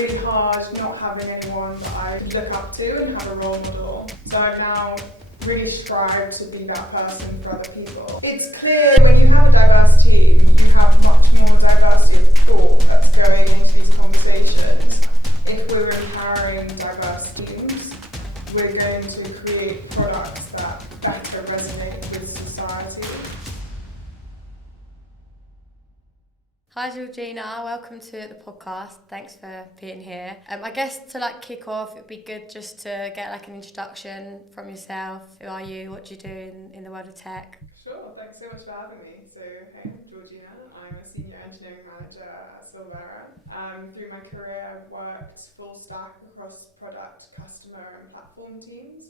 it really hard not having anyone that I could look up to and have a role model. So I've now really strived to be that person for other people. It's clear when you have a diverse team, you have much more diversity of thought that's going into these conversations. If we're empowering diverse teams, we're going to create products that better resonate with society. Hi Georgina, welcome to the podcast. Thanks for being here. I guess to kick off, it'd be good just to get an introduction from yourself. Who are you? What do you do in the world of tech? Sure, thanks so much for having me. So, hey, I'm Georgina. I'm a senior engineering manager at sooo. Through my career, I've worked full stack across product, customer, and platform teams.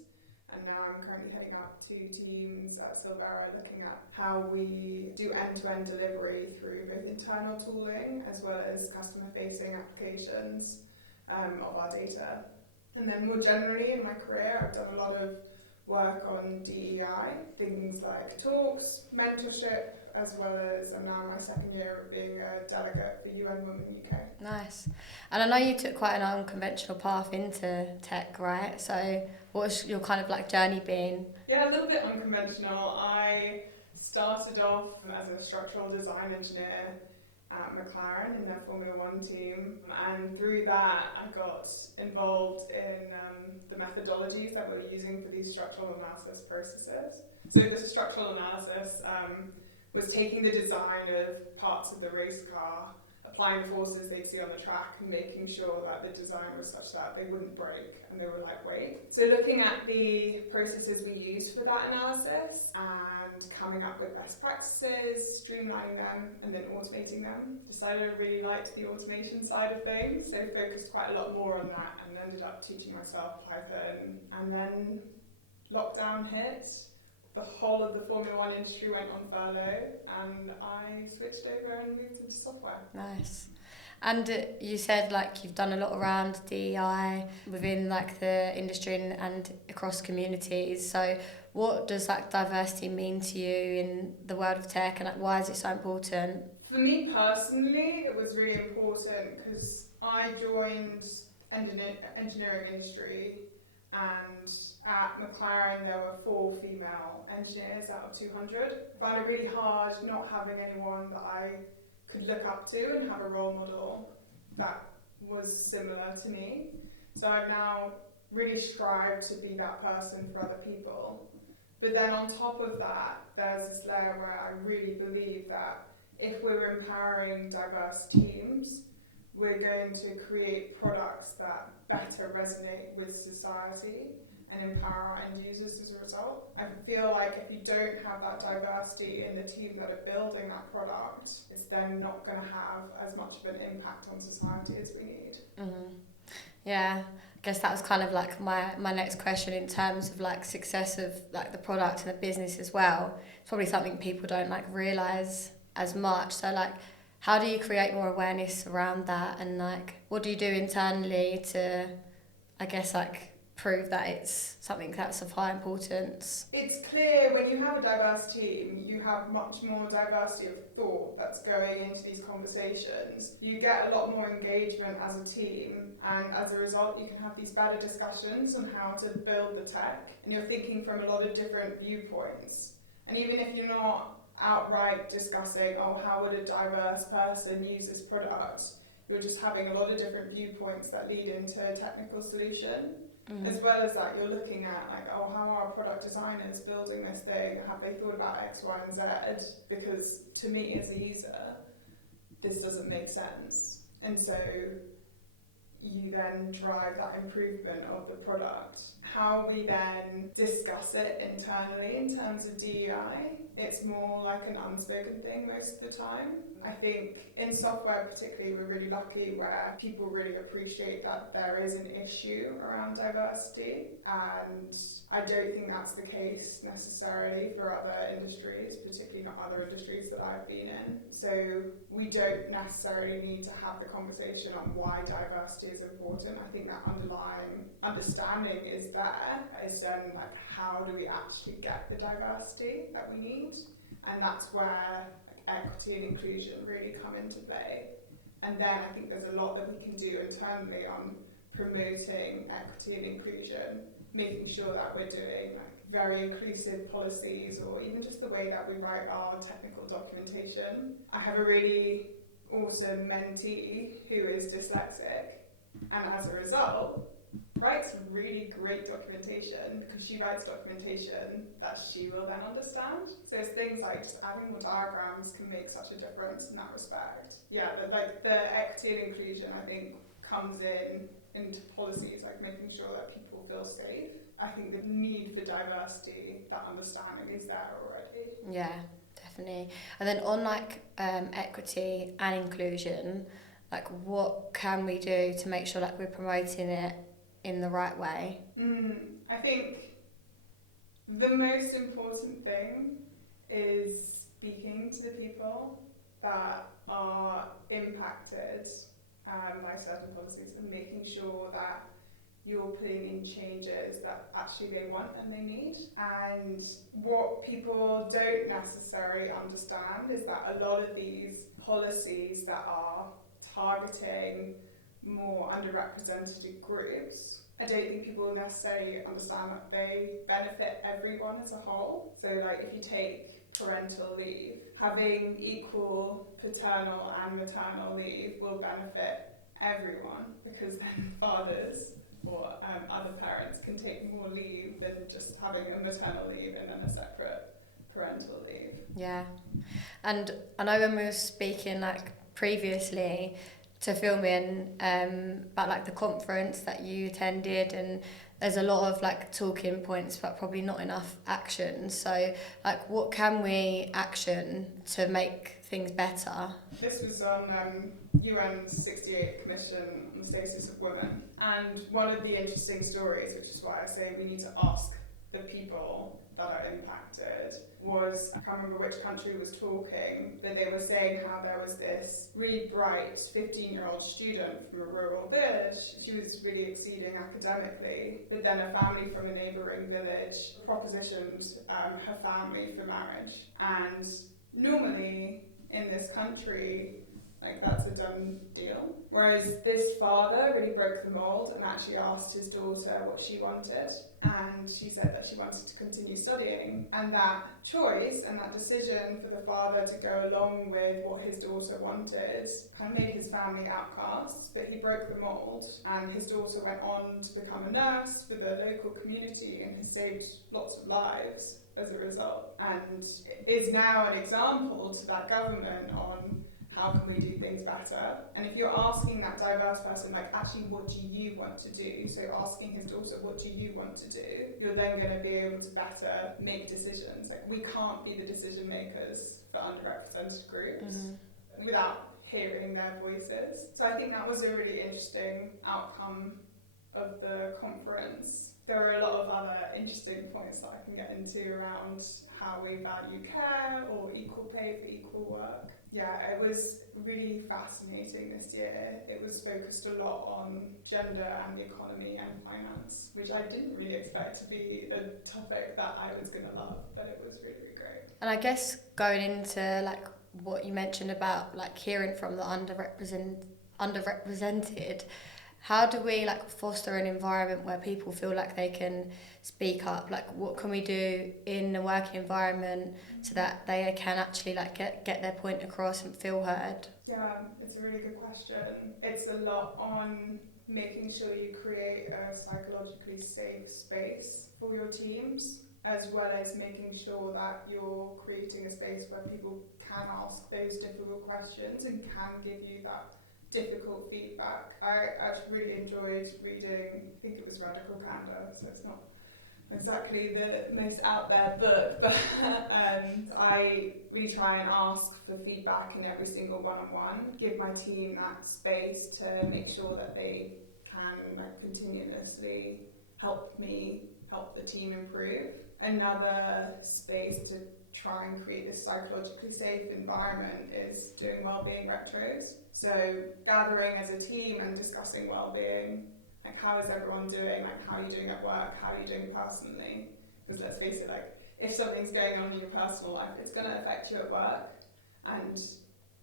And now I'm currently heading up 2 teams at sooo, looking at how we do end-to-end delivery through both internal tooling as well as customer-facing applications of our data. And then more generally in my career, I've done a lot of work on DEI, things like talks, mentorship, as well as I'm now in my 2nd year of being a delegate for UNWomen UK. Nice. And I know you took quite an unconventional path into tech, right? So what's your journey been? Yeah, a little bit unconventional. I started off as a structural design engineer at McLaren in their Formula 1 team, and through that I got involved in the methodologies that we're using for these structural analysis processes. So the structural analysis was taking the design of parts of the race car, applying the forces they'd see on the track and making sure that the design was such that they wouldn't break and they were lightweight. So looking at the processes we used for that analysis and coming up with best practices, streamlining them and then automating them. Decided I really liked the automation side of things, so focused quite a lot more on that and ended up teaching myself Python. And then lockdown hit. The whole of the Formula 1 industry went on furlough and I switched over and moved into software. Nice. And you said you've done a lot around DEI within the industry and across communities. So what does diversity mean to you in the world of tech, and why is it so important? For me personally, it was really important because I joined engineering industry, and at McLaren there were 4 female engineers out of 200. I found it really hard not having anyone that I could look up to and have a role model that was similar to me. So I've now really strived to be that person for other people. But then on top of that, there's this layer where I really believe that if we're empowering diverse teams, we're going to create products that better resonate with society and empower our end users as a result. I feel like if you don't have that diversity in the team that are building that product, it's then not going to have as much of an impact on society as we need. Mm-hmm. Yeah, I guess that was my next question in terms of success of the product and the business as well. It's probably something people don't realise as much. So how do you create more awareness around that, and what do you do internally to prove that it's something that's of high importance? It's clear when you have a diverse team, you have much more diversity of thought that's going into these conversations. You get a lot more engagement as a team, and as a result you can have these better discussions on how to build the tech, and you're thinking from a lot of different viewpoints. And even if you're not outright discussing, how would a diverse person use this product, you're just having a lot of different viewpoints that lead into a technical solution. Mm-hmm. As well as that, you're looking at how are product designers building this thing? Have they thought about X, Y, and Z? Because to me as a user, this doesn't make sense. And so you then drive that improvement of the product. How we then discuss it internally in terms of DEI, it's more like an unspoken thing most of the time. I think in software particularly, we're really lucky where people really appreciate that there is an issue around diversity, and I don't think that's the case necessarily for other industries, particularly not other industries that I've been in. So we don't necessarily need to have the conversation on why diversity is important. I think that underlying understanding is there. It's then how do we actually get the diversity that we need? And that's where equity and inclusion really come into play. And then I think there's a lot that we can do internally on promoting equity and inclusion, making sure that we're doing like very inclusive policies, or even just the way that we write our technical documentation. I have a really awesome mentee who is dyslexic, and as a result writes really great documentation, because she writes documentation that she will then understand. So it's things like just adding more diagrams can make such a difference in that respect. Yeah, like the equity and inclusion, I think, comes into policies, like making sure that people feel safe. I think the need for diversity, that understanding is there already. Yeah, definitely. And then on like equity and inclusion, like what can we do to make sure like we're promoting it in the right way? I think the most important thing is speaking to the people that are impacted by certain policies, and making sure that you're putting in changes that actually they want and they need. And what people don't necessarily understand is that a lot of these policies that are targeting more underrepresented groups, I don't think people necessarily understand that they benefit everyone as a whole. So like if you take parental leave, having equal paternal and maternal leave will benefit everyone, because then fathers or other parents can take more leave than just having a maternal leave and then a separate parental leave. Yeah. And I know when we were speaking like previously to film in about like the conference that you attended, and there's a lot of like talking points but probably not enough action. So like what can we action to make things better? This was on UN 68 Commission on the Status of Women, and one of the interesting stories, which is why I say we need to ask the people that are impacted, was, I can't remember which country was talking, but they were saying how there was this really bright 15-year-old student from a rural village. She was really exceeding academically, but then a family from a neighbouring village propositioned her family for marriage. And normally in this country, like that's a done deal. Whereas this father really broke the mould and actually asked his daughter what she wanted. And she said that she wanted to continue studying. And that choice and that decision for the father to go along with what his daughter wanted kind of made his family outcasts, but he broke the mould. And his daughter went on to become a nurse for the local community and has saved lots of lives as a result. And is now an example to that government on how can we do things better? And if you're asking that diverse person, like, actually, what do you want to do? So asking his daughter, what do you want to do? You're then going to be able to better make decisions. Like, we can't be the decision makers for underrepresented groups without hearing their voices. So I think that was a really interesting outcome of the conference. There are a lot of other interesting points that I can get into around how we value care or equal pay for equal work. Yeah, it was really fascinating this year. It was focused a lot on gender and the economy and finance, which I didn't really expect to be a topic that I was going to love, but it was really, really great. And I guess going into like what you mentioned about like hearing from the underrepresented, how do we like foster an environment where people feel like they can speak up? Like what can we do in the working environment so that they can actually like get their point across and feel heard? Yeah, it's a really good question. It's a lot on making sure you create a psychologically safe space for your teams, as well as making sure that you're creating a space where people can ask those difficult questions and can give you that difficult feedback. I actually really enjoyed reading, I think it was Radical Candor, so it's not exactly the most out there book, but I really try and ask for feedback in every single one-on-one, give my team that space to make sure that they can like continuously help me help the team improve. Another space to try and create this psychologically safe environment is doing wellbeing retros. So gathering as a team and discussing wellbeing, like how is everyone doing, like how are you doing at work, how are you doing personally? Because let's face it, like if something's going on in your personal life, it's going to affect you at work. And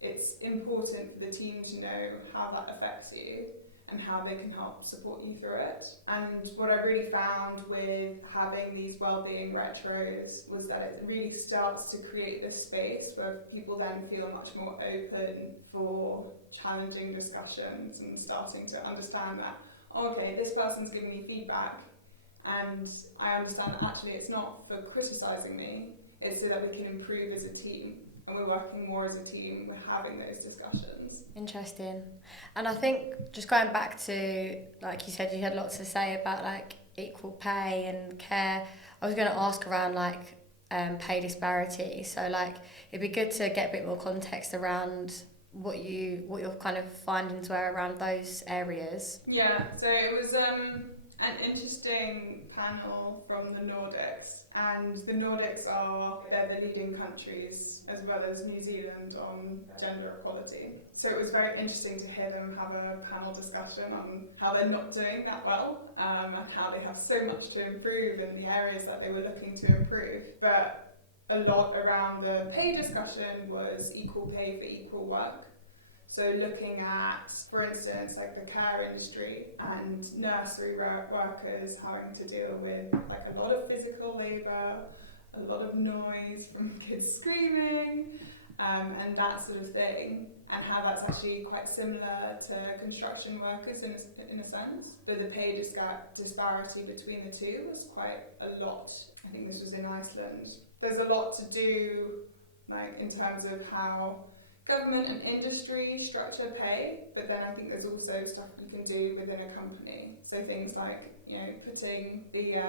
it's important for the team to know how that affects you and how they can help support you through it. And what I really found with having these wellbeing retros was that it really starts to create this space where people then feel much more open for challenging discussions and starting to understand that, oh, okay, this person's giving me feedback and I understand that actually it's not for criticising me, it's so that we can improve as a team. And we're working more as a team, we're having those discussions. Interesting. And I think just going back to, like you said, you had lots to say about like equal pay and care. I was going to ask around like pay disparity. So like it'd be good to get a bit more context around what your kind of findings were around those areas. Yeah, so it was an interesting panel from the Nordics, and the Nordics they're the leading countries as well as New Zealand on gender equality. So it was very interesting to hear them have a panel discussion on how they're not doing that well, and how they have so much to improve in the areas that they were looking to improve. But a lot around the pay discussion was equal pay for equal work. So looking at, for instance, like the care industry and nursery workers having to deal with like a lot of physical labour, a lot of noise from kids screaming, and that sort of thing, and how that's actually quite similar to construction workers in a sense. But the pay disparity between the two was quite a lot. I think this was in Iceland. There's a lot to do, like in terms of how government and industry structure pay, but then I think there's also stuff you can do within a company. So things like, putting the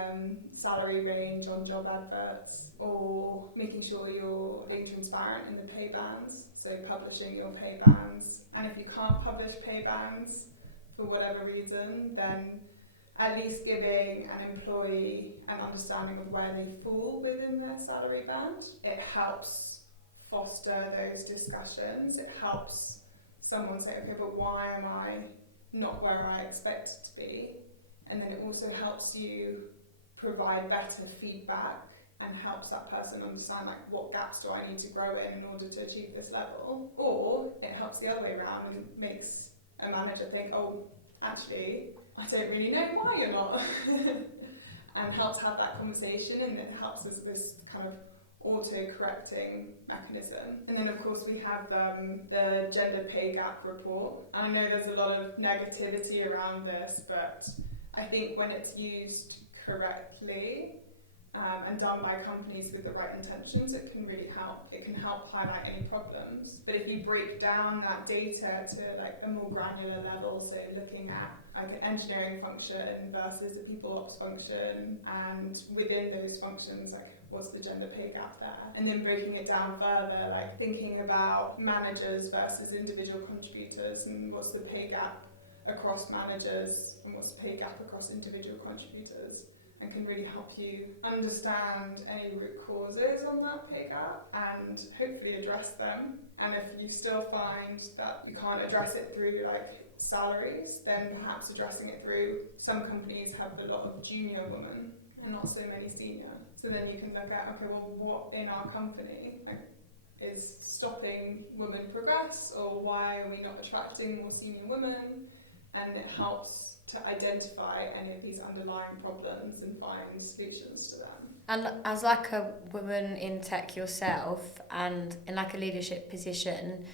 salary range on job adverts, or making sure you're being transparent in the pay bands, so publishing your pay bands. And if you can't publish pay bands for whatever reason, then at least giving an employee an understanding of where they fall within their salary band. It helps foster those discussions. It helps someone say, okay, but why am I not where I expect to be? And then it also helps you provide better feedback and helps that person understand like what gaps do I need to grow in order to achieve this level. Or it helps the other way around and makes a manager think, oh, actually, I don't really know why you're not. And helps have that conversation, and it helps as this kind of auto-correcting mechanism. And then of course we have the gender pay gap report. And I know there's a lot of negativity around this, but I think when it's used correctly and done by companies with the right intentions, it can really help. It can help highlight any problems. But if you break down that data to like a more granular level, so looking at like an engineering function versus a people ops function, and within those functions, like what's the gender pay gap there? And then breaking it down further, like thinking about managers versus individual contributors, and what's the pay gap across managers and what's the pay gap across individual contributors, and can really help you understand any root causes on that pay gap and hopefully address them. And if you still find that you can't address it through like salaries, then perhaps addressing it through, some companies have a lot of junior women and not so many senior. So then you can look at, okay, well, what in our company is stopping women progress, or why are we not attracting more senior women? And it helps to identify any of these underlying problems and find solutions to them. And as like a woman in tech yourself and in like a leadership position,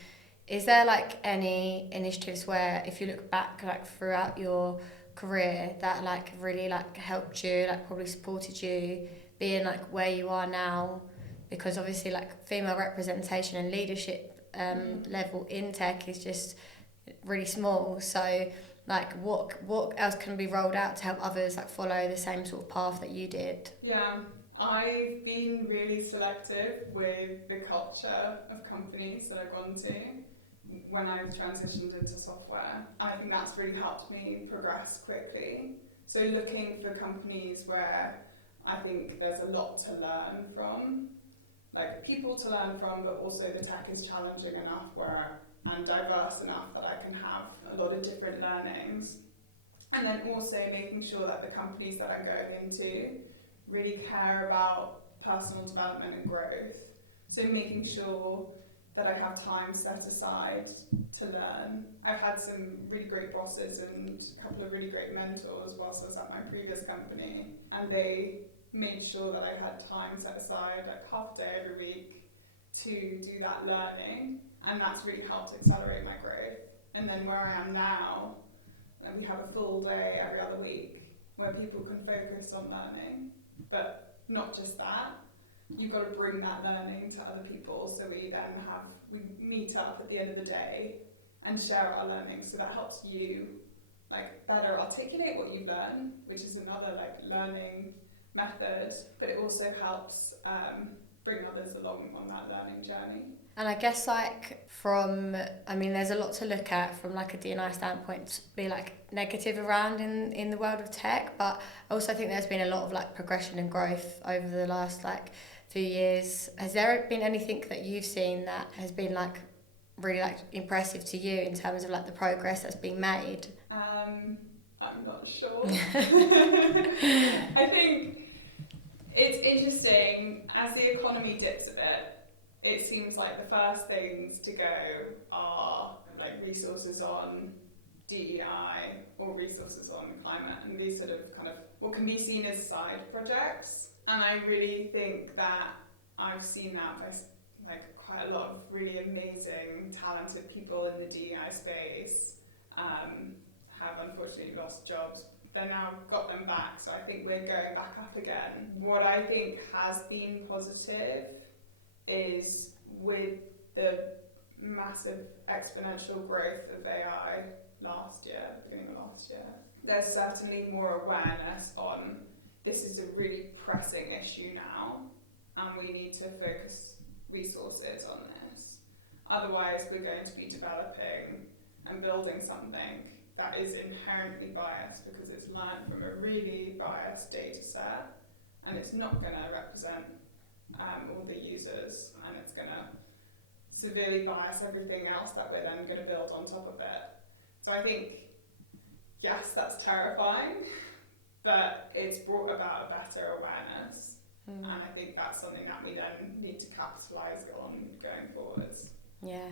is there like any initiatives where, if you look back like throughout your career, that like really like helped you, like probably supported you being like where you are now? Because obviously like female representation and leadership level in tech is just really small. So like what else can be rolled out to help others like follow the same sort of path that you did? Yeah, I've been really selective with the culture of companies that I've gone to when I transitioned into software. And I think that's really helped me progress quickly. So looking for companies where I think there's a lot to learn from, like people to learn from, but also the tech is challenging enough and diverse enough that I can have a lot of different learnings. And then also making sure that the companies that I'm going into really care about personal development and growth. So making sure that I have time set aside to learn. I've had some really great bosses and a couple of really great mentors whilst I was at my previous company, and they made sure that I had time set aside, like half a day every week, to do that learning, and that's really helped accelerate my growth. And then where I am now, we have a full day every other week where people can focus on learning, but not just that. You've got to bring that learning to other people, so we meet up at the end of the day and share our learning, so that helps you like better articulate what you've learned, which is another like learning method, but it also helps bring others along on that learning journey. And I guess there's a lot to look at from like a D&I standpoint to be like negative around in the world of tech, but I also think there's been a lot of like progression and growth over the last like few years. Has there been anything that you've seen that has been like really like impressive to you in terms of like the progress that's been made? I'm not sure. I think it's interesting, as the economy dips a bit, it seems like the first things to go are like resources on DEI or resources on climate, and these sort of kind of what can be seen as side projects. And I really think that I've seen that by like quite a lot of really amazing, talented people in the DEI space have unfortunately lost jobs. They now got them back, so I think we're going back up again. What I think has been positive is with the massive exponential growth of AI beginning of last year, there's certainly more awareness on this is a really pressing issue now, and we need to focus resources on this. Otherwise, we're going to be developing and building something that is inherently biased because it's learned from a really biased data set, and it's not going to represent all the users, and it's going to severely bias everything else that we're then going to build on top of it. So I think, yes, that's terrifying, but it's brought about a better awareness, and I think that's something that we then need to capitalise on going forwards. Yeah.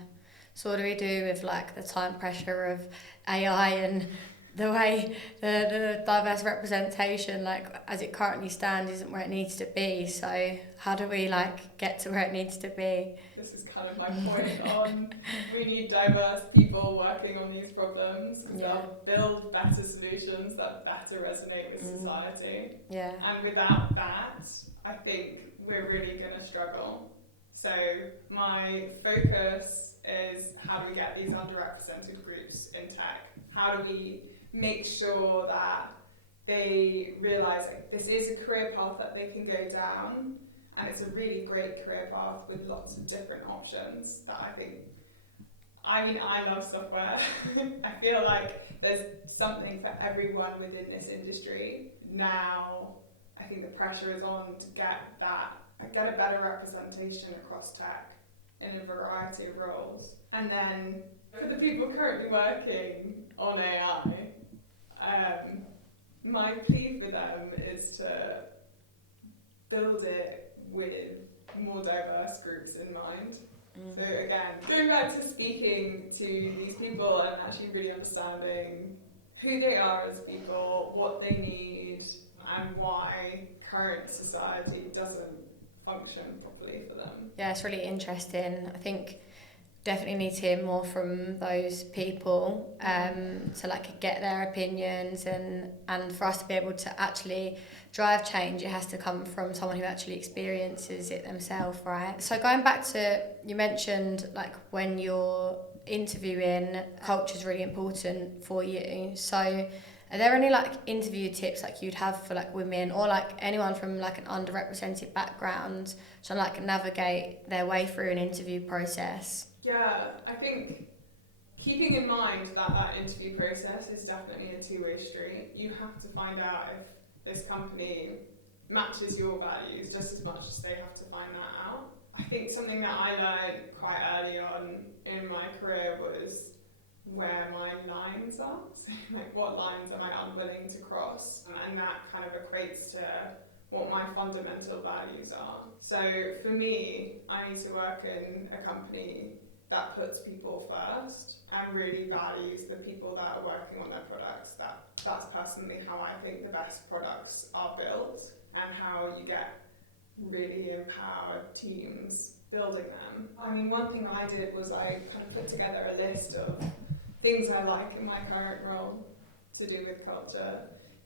So what do we do with like the time pressure of AI and the way the diverse representation, like as it currently stands, isn't where it needs to be? So how do we like get to where it needs to be? This is kind of my point on we need diverse people working on these problems. Yeah. They'll build better solutions that better resonate with society. Yeah. And without that, I think we're really going to struggle. So my focus is how do we get these underrepresented groups in tech? How do we make sure that they realise like this is a career path that they can go down, and it's a really great career path with lots of different options that I love software. I feel like there's something for everyone within this industry. Now I think the pressure is on to get a better representation across tech in a variety of roles. And then for the people currently working on AI, my plea for them is to build it with more diverse groups in mind. So again, going back to speaking to these people and actually really understanding who they are as people, what they need, and why current society doesn't function properly for them. Yeah, it's really interesting. I think definitely need to hear more from those people to like get their opinions, and for us to be able to actually drive change, it has to come from someone who actually experiences it themselves, right? So going back to, you mentioned like when you're interviewing, culture is really important for you. So are there any like interview tips like you'd have for like women or like anyone from like an underrepresented background to like navigate their way through an interview process? Yeah, I think keeping in mind that interview process is definitely a two-way street. You have to find out if this company matches your values just as much as they have to find that out. I think something that I learned quite early on in my career was where my lines are. So like what lines am I unwilling to cross? And that kind of equates to what my fundamental values are. So for me, I need to work in a company that puts people first and really values the people that are working on their products. That's personally how I think the best products are built and how you get really empowered teams building them. I mean, one thing I did was I kind of put together a list of things I like in my current role to do with culture,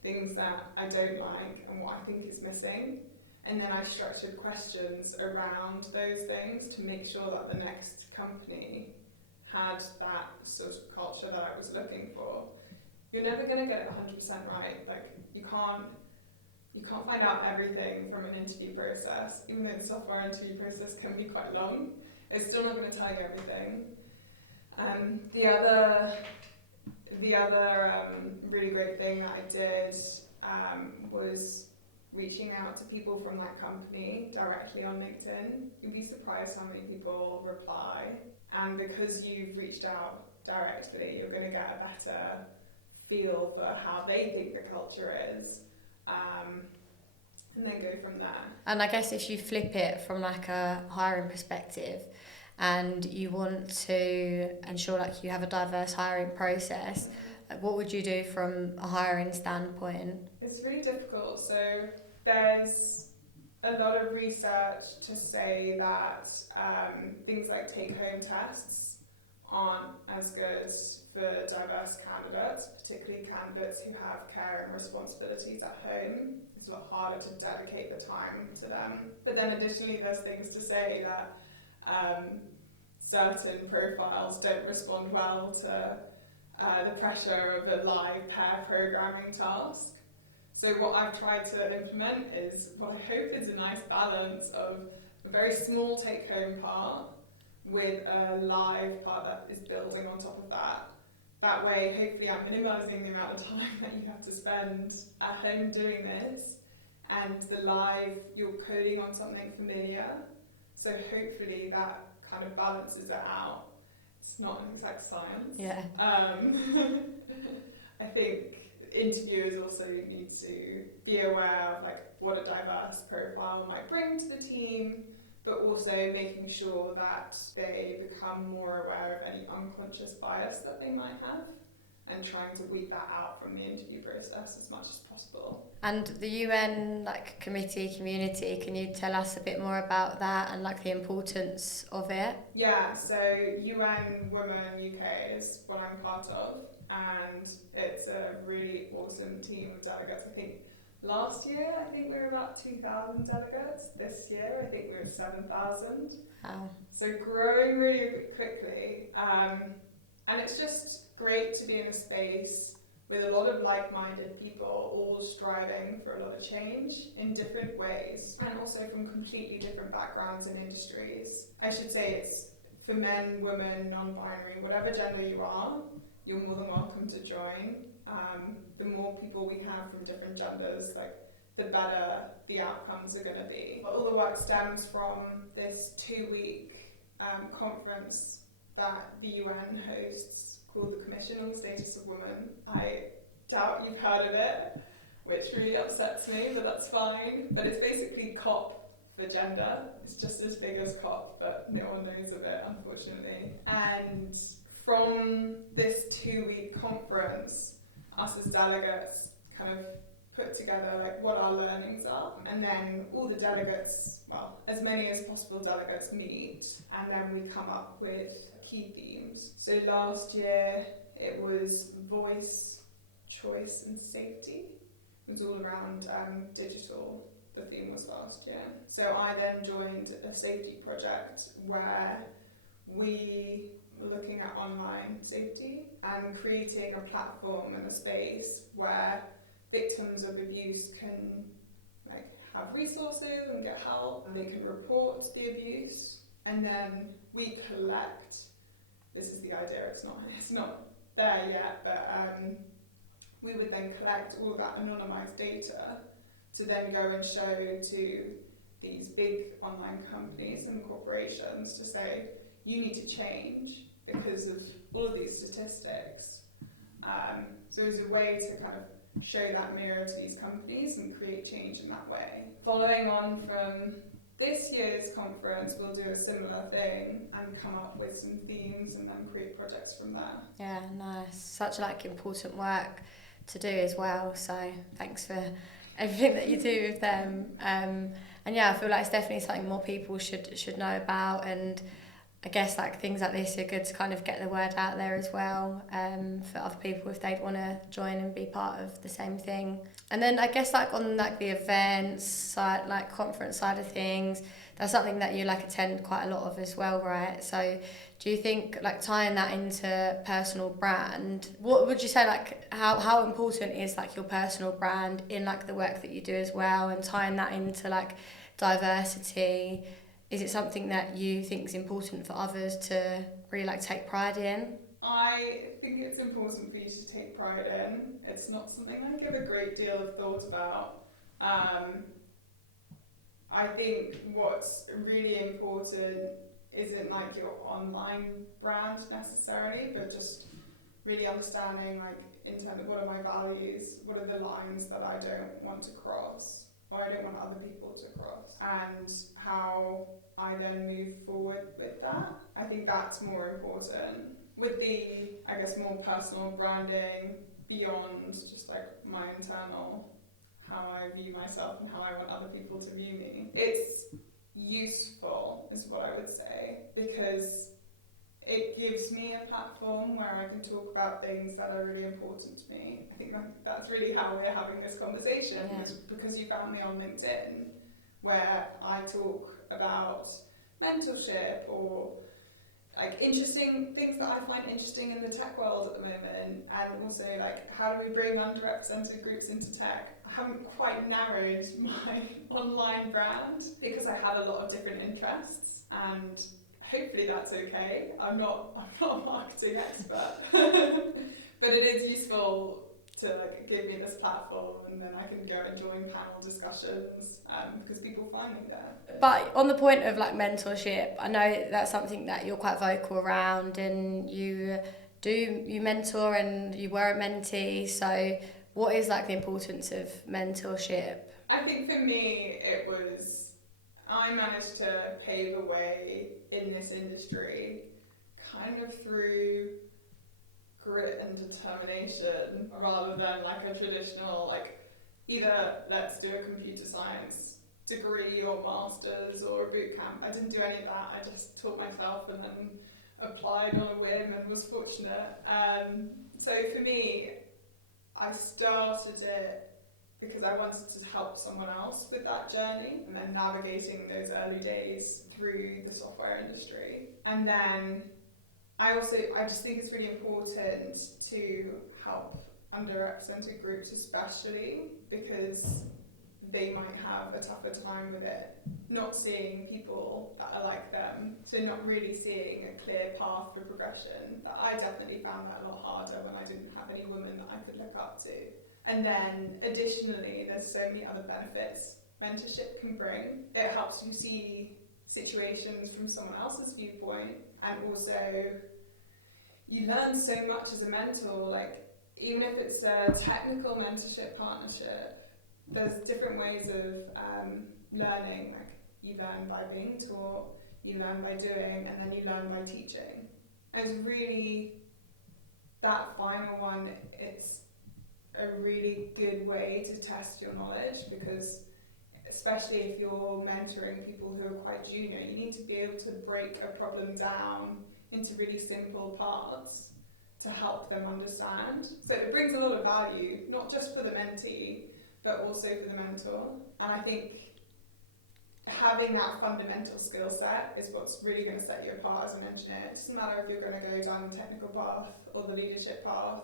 things that I don't like and what I think is missing. And then I structured questions around those things to make sure that the next company had that sort of culture that I was looking for. You're never going to get it 100% right. Like, you can't find out everything from an interview process. Even though the software interview process can be quite long, it's still not going to tell you everything. The other really great thing that I did was reaching out to people from that company directly on LinkedIn. You'd be surprised how many people reply. And because you've reached out directly, you're going to get a better feel for how they think the culture is. And then go from there. And I guess if you flip it from like a hiring perspective and you want to ensure like you have a diverse hiring process, like what would you do from a hiring standpoint? It's really difficult. So there's a lot of research to say that things like take-home tests aren't as good for diverse candidates, particularly candidates who have care and responsibilities at home. It's a lot harder to dedicate the time to them. But then additionally, there's things to say that certain profiles don't respond well to the pressure of a live pair programming task. So what I've tried to implement is what I hope is a nice balance of a very small take-home part with a live part that is building on top of that. That way, hopefully I'm minimising the amount of time that you have to spend at home doing this, and the live, you're coding on something familiar, so hopefully that kind of balances it out. It's not an exact science. Yeah. I think interviewers also need to be aware of like what a diverse profile might bring to the team, but also making sure that they become more aware of any unconscious bias that they might have and trying to weed that out from the interview process as much as possible. And the UN committee community, can you tell us a bit more about that and the importance of it? Yeah, so UNWomen UK is what I'm part of, and it's a really awesome team of delegates. I think last year, we were about 2,000 delegates. This year, I think we were 7,000. Wow. So growing really quickly. And it's just great to be in a space with a lot of like-minded people, all striving for a lot of change in different ways, and also from completely different backgrounds and industries. I should say it's for men, women, non-binary, whatever gender you are, you're more than welcome to join. The more people we have from different genders, the better the outcomes are going to be. All the work stems from this 2-week conference that the UN hosts called the Commission on the Status of Women. I doubt you've heard of it, which really upsets me, but that's fine. But it's basically COP for gender. It's just as big as COP, but no one knows of it, unfortunately. And from this 2-week conference, us as delegates kind of put together what our learnings are, and then all the delegates, well, as many as possible delegates meet, and then we come up with key themes. So last year it was voice, choice and safety. It was all around digital, the theme was last year. So I then joined a safety project where we were looking at online safety and creating a platform and a space where victims of abuse can have resources and get help, and they can report the abuse, and then we collect. This is the idea. It's not there yet, but we would then collect all of that anonymized data to then go and show to these big online companies and corporations to say, you need to change because of all of these statistics. So it was a way to kind of show that mirror to these companies and create change in that way. Following on from this year's conference, we'll do a similar thing and come up with some themes and then create projects from there. Yeah, nice. Such like important work to do as well. So thanks for everything that you do with them. And yeah, I feel like it's definitely something more people should know about, and I guess like things like this are good to kind of get the word out there as well, for other people if they'd want to join and be part of the same thing. And then I guess like on like the events side, like conference side of things, that's something that you like attend quite a lot of as well, right? So do you think like tying that into personal brand, what would you say like how important is like your personal brand in like the work that you do as well, and tying that into like diversity? Is it something that you think is important for others to really like take pride in? I think it's important for you to take pride in. It's not something I give a great deal of thought about. I think what's really important isn't like your online brand necessarily, but just really understanding like in terms of what are my values, what are the lines that I don't want to cross, or I don't want other people to cross, and how I then move forward with that. I think that's more important. With the, I guess, more personal branding beyond just like my internal, how I view myself and how I want other people to view me. It's useful, is what I would say, because it gives me a platform where I can talk about things that are really important to me. I think that's really how we're having this conversation, is because you found me on LinkedIn, where I talk about mentorship or like interesting things that I find interesting in the tech world at the moment, and also like how do we bring underrepresented groups into tech. I haven't quite narrowed my online brand because I had a lot of different interests, and hopefully that's okay. I'm not a marketing expert, but it is useful to like give me this platform, and then I can go and join panel discussions because people find me there. But on the point of like mentorship, I know that's something that you're quite vocal around, and you mentor and you were a mentee. So what is like the importance of mentorship? I think for me it was, I managed to pave a way in this industry kind of through grit and determination rather than like a traditional like either let's do a computer science degree or masters or a boot camp. I didn't do any of that. I just taught myself and then applied on a whim and was fortunate. So for me, I started it because I wanted to help someone else with that journey and then navigating those early days through the software industry. And then I just think it's really important to help underrepresented groups, especially because they might have a tougher time with it, not seeing people that are like them, so not really seeing a clear path for progression. But I definitely found that a lot harder when I didn't have any women that I could look up to. And then additionally, there's so many other benefits mentorship can bring. It helps you see situations from someone else's viewpoint, and also you learn so much as a mentor. Like even if it's a technical mentorship partnership, there's different ways of learning. Like you learn by being taught, you learn by doing, and then you learn by teaching. And it's really that final one. It's a really good way to test your knowledge, because especially if you're mentoring people who are quite junior, you need to be able to break a problem down into really simple parts to help them understand. So it brings a lot of value, not just for the mentee, but also for the mentor. And I think having that fundamental skill set is what's really going to set you apart as an engineer. It doesn't matter if you're going to go down the technical path or the leadership path.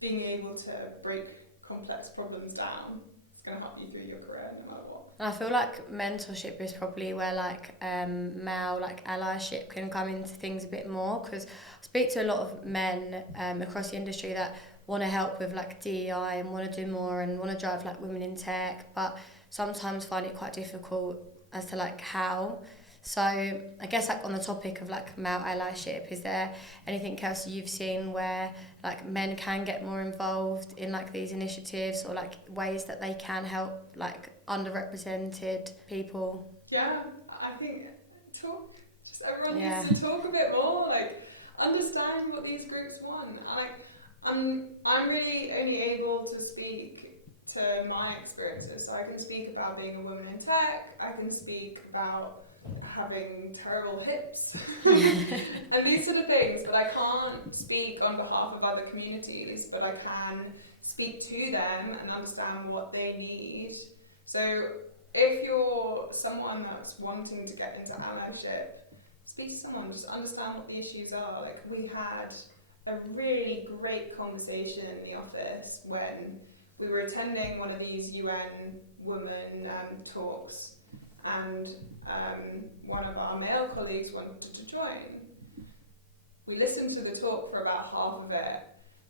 Being able to break complex problems down is going to help you through your career no matter what. And I feel like mentorship is probably where like male like allyship can come into things a bit more, because I speak to a lot of men across the industry that want to help with like DEI and want to do more and want to drive like women in tech, but sometimes find it quite difficult as to like how. So I guess like on the topic of like male allyship, is there anything else you've seen where like men can get more involved in like these initiatives, or like ways that they can help like underrepresented people? Yeah, I think just everyone needs to talk a bit more, like understand what these groups want. I'm really only able to speak to my experiences, so I can speak about being a woman in tech, I can speak about having terrible hips and these sort of things, but I can't speak on behalf of other communities, but I can speak to them and understand what they need. So if you're someone that's wanting to get into allyship, speak to someone, just understand what the issues are. Like, we had a really great conversation in the office when we were attending one of these UNWomen talks, and one of our male colleagues wanted to join. We listened to the talk for about half of it,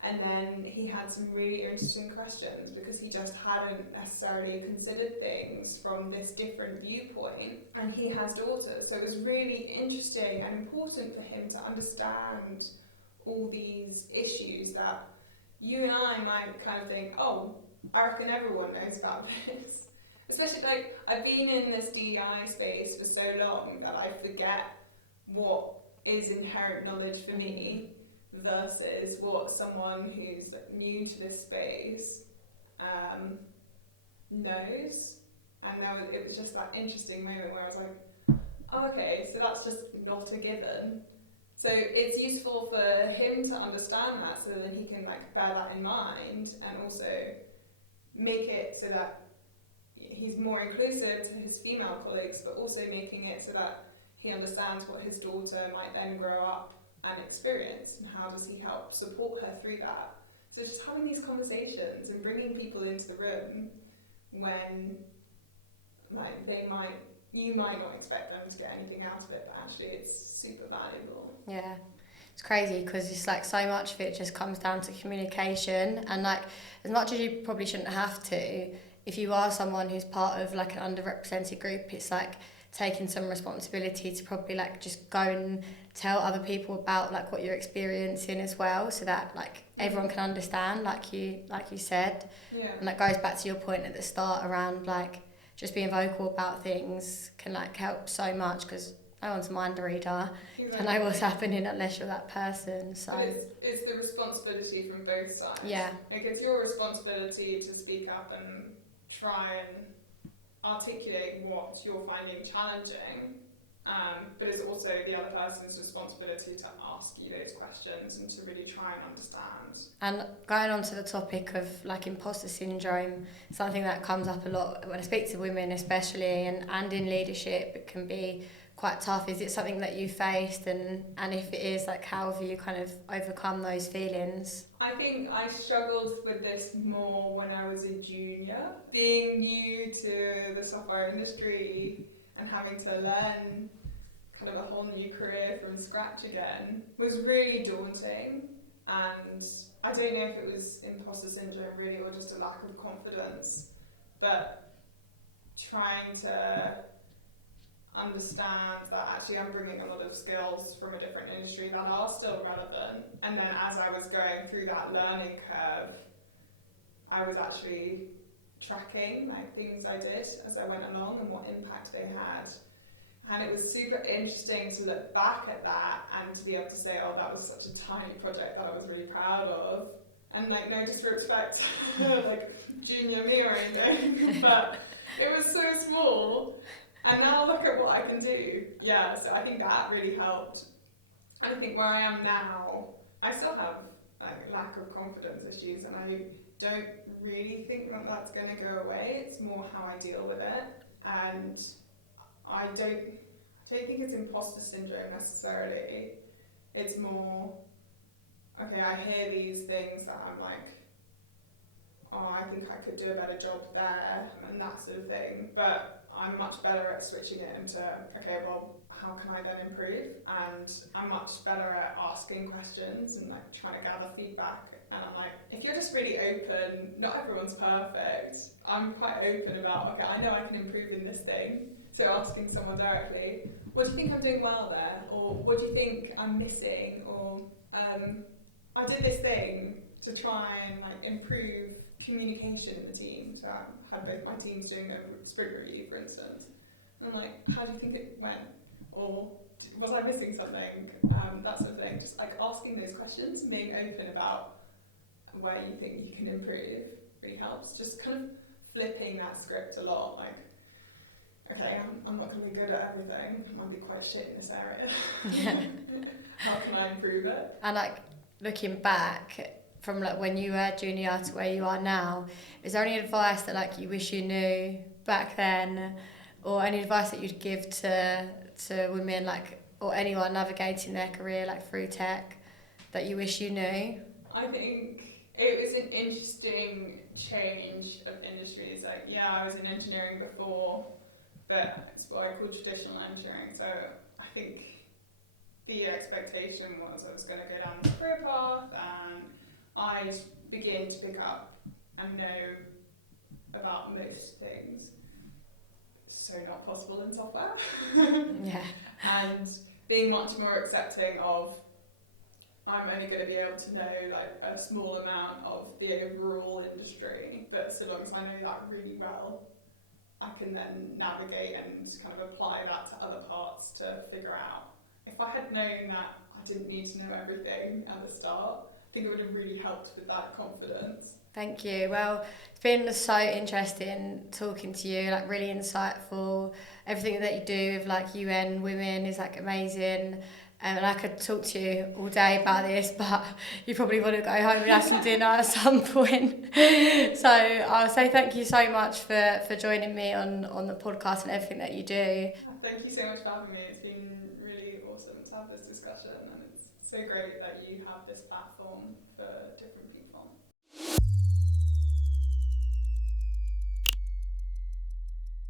and then he had some really interesting questions because he just hadn't necessarily considered things from this different viewpoint. And he has daughters, so it was really interesting and important for him to understand all these issues that you and I might kind of think, oh, I reckon everyone knows about this. Especially, like, I've been in this DEI space for so long that I forget what is inherent knowledge for me versus what someone who's new to this space knows. And now it was just that interesting moment where I was like, oh, okay, so that's just not a given. So it's useful for him to understand that, so that he can like bear that in mind, and also make it so that he's more inclusive to his female colleagues, but also making it so that he understands what his daughter might then grow up and experience, and how does he help support her through that. So just having these conversations and bringing people into the room when like you might not expect them to get anything out of it, but actually it's super valuable. Yeah, it's crazy because it's like so much of it just comes down to communication, and like as much as you probably shouldn't have to, if you are someone who's part of like an underrepresented group, it's like taking some responsibility to probably like just go and tell other people about like what you're experiencing as well, so that like everyone can understand, like you said. Yeah. And that goes back to your point at the start around like just being vocal about things can like help so much, because no one's a mind reader to know what's happening unless you're that person. So but it's the responsibility from both sides. Yeah. Like, it's your responsibility to speak up and try and articulate what you're finding challenging, but it's also the other person's responsibility to ask you those questions and to really try and understand. And going on to the topic of like imposter syndrome, something that comes up a lot when I speak to women especially, and in leadership it can be quite tough. Is it something that you faced, and if it is, like how have you kind of overcome those feelings? I think I struggled with this more when I was a junior. Being new to the software industry and having to learn kind of a whole new career from scratch again was really daunting. And I don't know if it was imposter syndrome really, or just a lack of confidence, but trying to understand that actually I'm bringing a lot of skills from a different industry that are still relevant. And then as I was going through that learning curve, I was actually tracking like things I did as I went along and what impact they had. And it was super interesting to look back at that and to be able to say, oh, that was such a tiny project that I was really proud of. And like, no disrespect like junior me or anything, but it was so small. And now look at what I can do. Yeah, so I think that really helped. And I think where I am now, I still have like lack of confidence issues, and I don't really think that that's going to go away. It's more how I deal with it. And I don't think it's imposter syndrome necessarily. It's more, okay, I hear these things that I'm like, oh, I think I could do a better job there, and that sort of thing. But I'm much better at switching it into, okay, well, how can I then improve? And I'm much better at asking questions and like trying to gather feedback. And I'm like, if you're just really open, not everyone's perfect. I'm quite open about, okay, I know I can improve in this thing. So asking someone directly, what do you think I'm doing well there? Or what do you think I'm missing? Or I did this thing to try and like improve communication in the team. So I had both my teams doing a sprint review, for instance. And I'm like, how do you think it went? Or was I missing something? That sort of thing. Just like asking those questions, being open about where you think you can improve really helps. Just kind of flipping that script a lot. Like, okay, I'm not going to be good at everything. I might be quite shit in this area. Yeah. How can I improve it? And like looking back from like when you were junior to where you are now, is there any advice that like you wish you knew back then, or any advice that you'd give to women like or anyone navigating their career like through tech that you wish you knew? I think it was an interesting change of industries. Like, yeah, I was in engineering before, but it's what I call traditional engineering. So I think the expectation was I was going to go down this career path and I'd begin to pick up and know about most things. So not possible in software. Yeah. And being much more accepting of I'm only going to be able to know like a small amount of the overall industry, but so long as I know that really well, I can then navigate and kind of apply that to other parts to figure out. If I had known that I didn't need to know everything at the start, I think it would have really helped with that confidence. Thank you. Well, it's been so interesting talking to you, like really insightful. Everything that you do with like UNWomen is like amazing. And I could talk to you all day about this, but you probably want to go home and have some dinner at some point. So I'll say thank you so much for joining me on the podcast and everything that you do. Thank you so much for having me. It's been really awesome to have this discussion, and it's so great that you have this platform for different people.